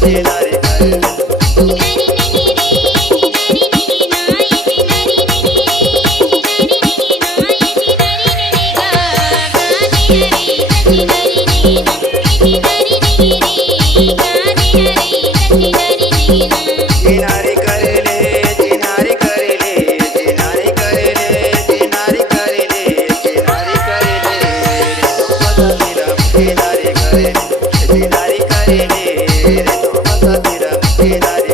चिनारी करे चिनारी करे ले चिनारी करे ले चिनारी करे ले चिनारी करे ले चिनारी करे ले रे तो पता तेरा चिनारी करे चिनारी करे ले रे तो पता तेरा चिनारी